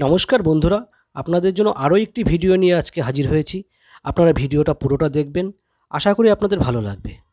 নমস্কার বন্ধুরা, আপনাদের জন্য আরও একটি ভিডিও নিয়ে আজকে হাজির হয়েছি। আপনারা ভিডিওটা পুরোটা দেখবেন। আশা করি আপনাদের ভালো লাগবে।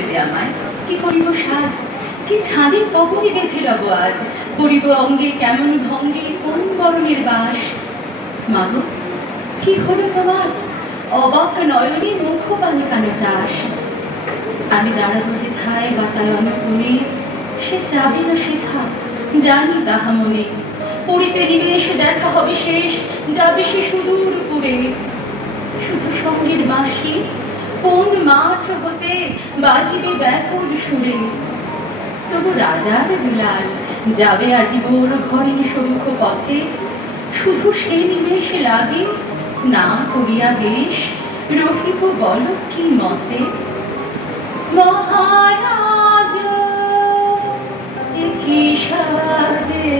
বলে দে আমায়? কি করিব সাজ? কি ছাদের কবরে বেঁধে রব আজ? পরিব অঙ্গে কেমন ভঙ্গে কোন বরণের বাস? মাগো, কি হলো তোমার? অবাক নয়নে মুখ পানি কানো চাষ। আমি দাঁড়াবো যে ধায় বাতায়ন কোণে, সে যাবে না শেখা জানি তাহা মনে। পড়িতে নিবেশ দেখা হবে শেষ, যাবে সে সুদূর পুরে শুধু সঙ্গের বাঁশি কোন মাঠ হতে বাজিবে ব্যাকুল সুরে। তবু রাজার দুলাল যাবে আজীবন ঘরের সমুখ পথে। শুধু সে নিমেষে লাগে, না করিয়া বেশ রহিব বল কি মতে? মহারাজ কি সাজে?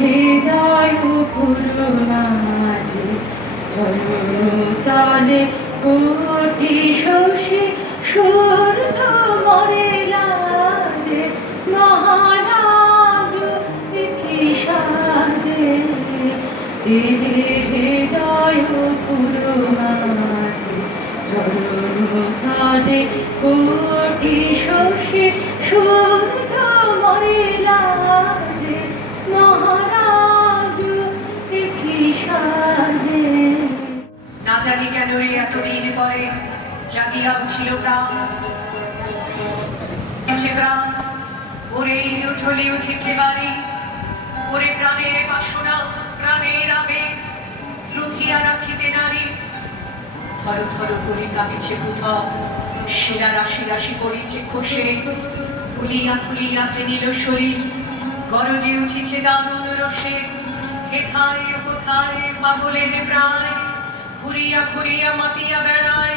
হৃদয় পুরনাজে চরণতলে কোটি শশী, সূর্য মরে লাজে, মহারাজ দেখি সাজে। এরে হৃদয় পুরনাজে চরণতলে কোটি শশী, সূর্য মরে জানি কেন রে এতদিন পরে জাগিয়া উঠিল প্রাণ। এসে প্রাণ, ওরে উথলি উঠেছে বাড়ি। ওরে প্রাণের বাসনা, প্রাণের আবেগ রুখিয়া রাখিতে নারী। থর থর করে কাঁপিছে কোথাও শিলা রাশি রাশি পড়িছে খসে। খুলিয়া খুলিয়া পেনিল শরীর, গরজে উঠিছে দারুণ রসে। হেথায় কোথায় পাগলের প্রায়? ঘুরিয়া ঘুরিয়া মাতিয়া বেড়ায়,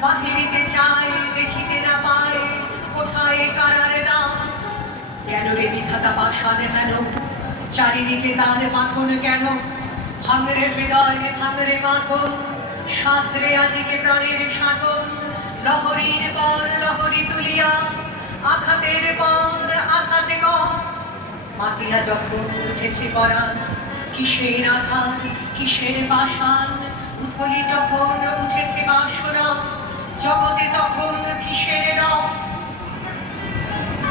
বাহিরিতে চায়, দেখিতে না পায়, কোথায়, কারারে দাম? কেন রে বিধাতা পাশান হেন? চারিদিকে তার মাথন কেন? ভাঙরে হৃদয়, ভাঙরে মাথন। সাঁতরে আজিকে প্রাণের সাধন। লহরীর পর লহরী তুলিয়া, আঘাতের পর আঘাতে কর মাতিয়া যখন উঠেছে পরাণ, কিসের আধান কিসের পাষাণ উথলি যখন উঠেছে বাসনা, জগতে তখন কিসের নাম?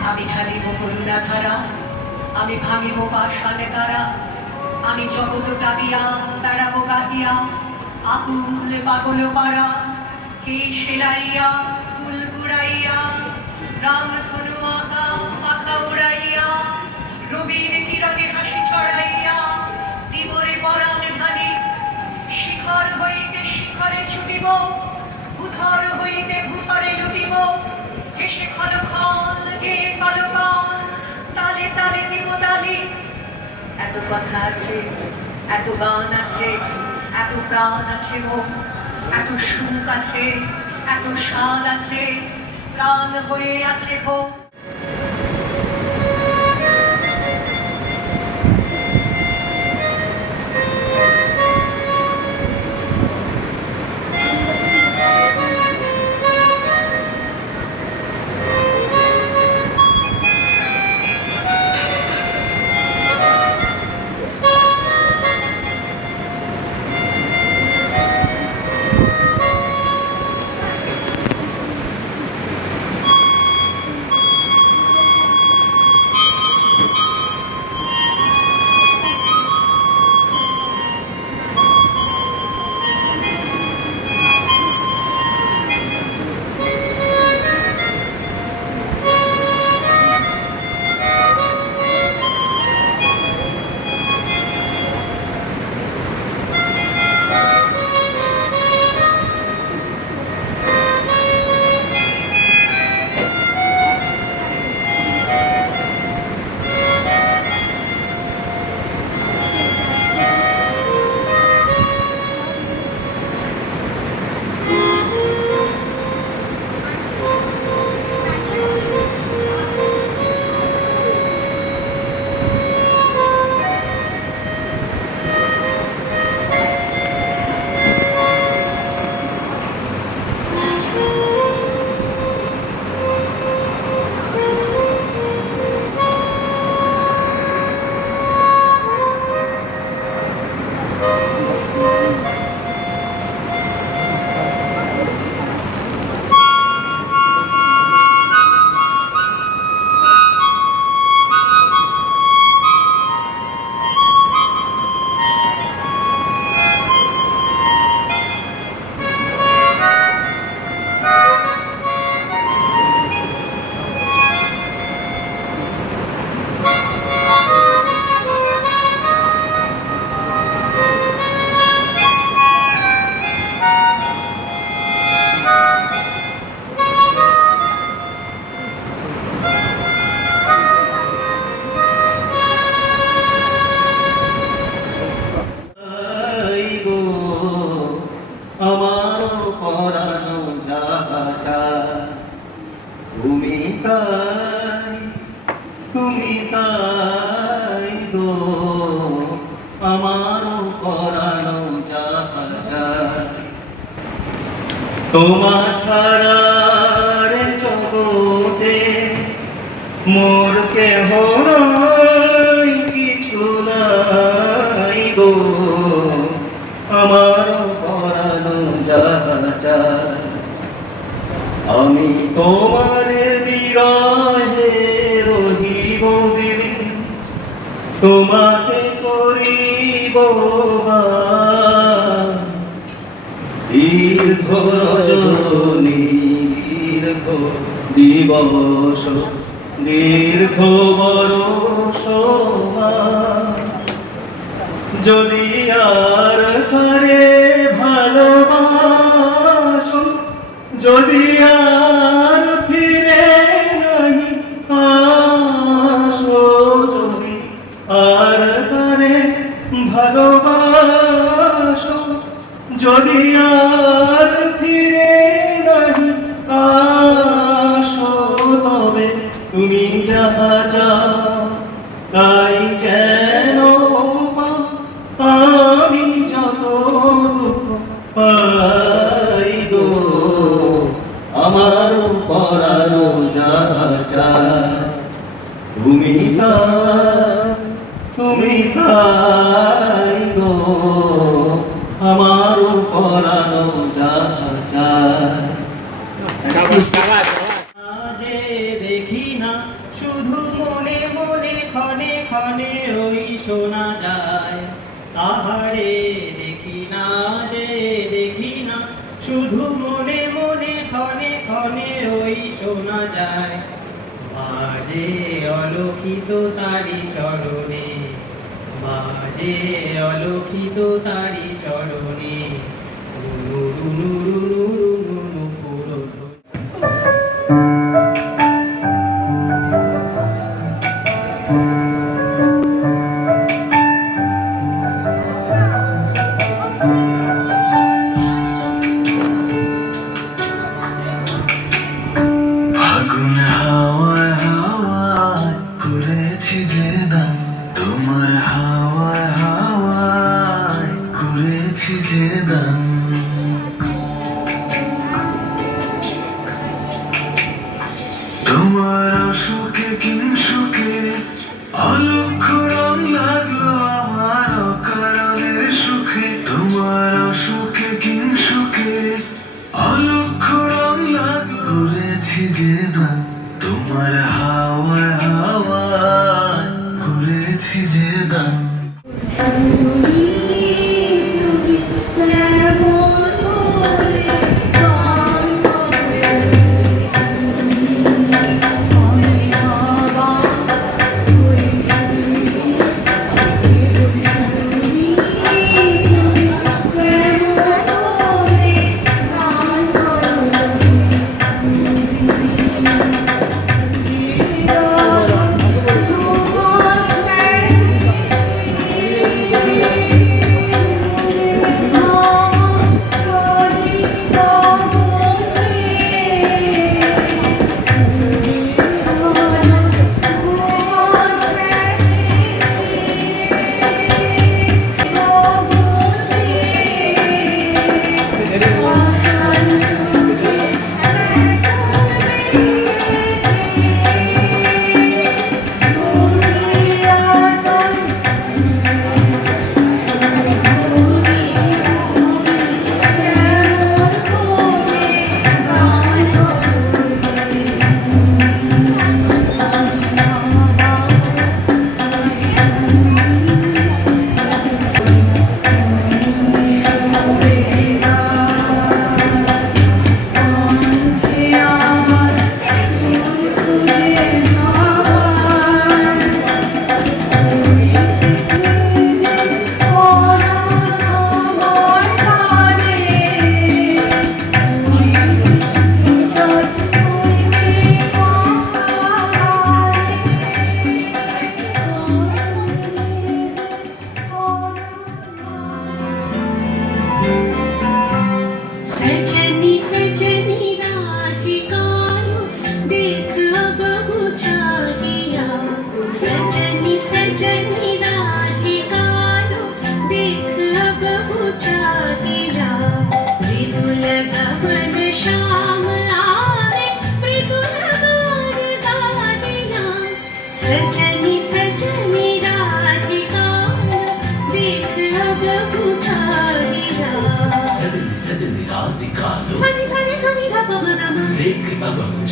আমি ঢালিব করুণা ধারা, আমি ভাঙিব পাষাণে তারা আমি জগত গাবিয়া বেড়াবো গাহিয়া আকুল পাগল পাড়া, কে সেলাইয়া, ফুল কুড়াইয়া রাম ধনু আঁকা পাখা উড়াইয়া, রবির কিরণে হাসি ছড়াইয়া হইতে ভূতরে লুটিব। হেসে খল খল গে কল, তালে তালে দিব তালে। এত কথা আছে, এত গান আছে, এত প্রাণ আছে গো। এত সুখ আছে, এত স্বাদ আছে, প্রাণ হয়ে আছে ভোগ। তোমার ছাড়ার জগতে মোর কেহ কিছু নাই গো আমার পরানো যাহা আমি তোমার বিরাহে রহিব তোমাকে করিব বাস। দীর্ঘ রজনী দীর্ঘ দিবস দীর্ঘ বরষ যদি আর করে ভালোবাস যদি আর আর ফিরে তারি চরণে। Nuru Runu 지지난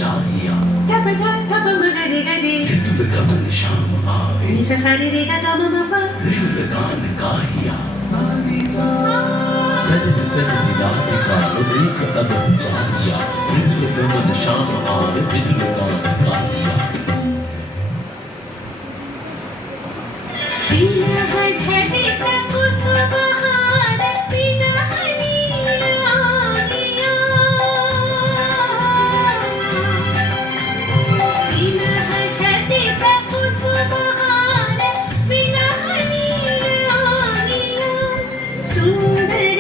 Tanzania. Ritu become a Nisham Ave. Ritu Lagan Kahia. Sajid Sajid Milan Nikalo Nika Abhajahia. Ritu Lagan Nisham Ave. Ritu Lagan Kahia.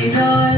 Hridoy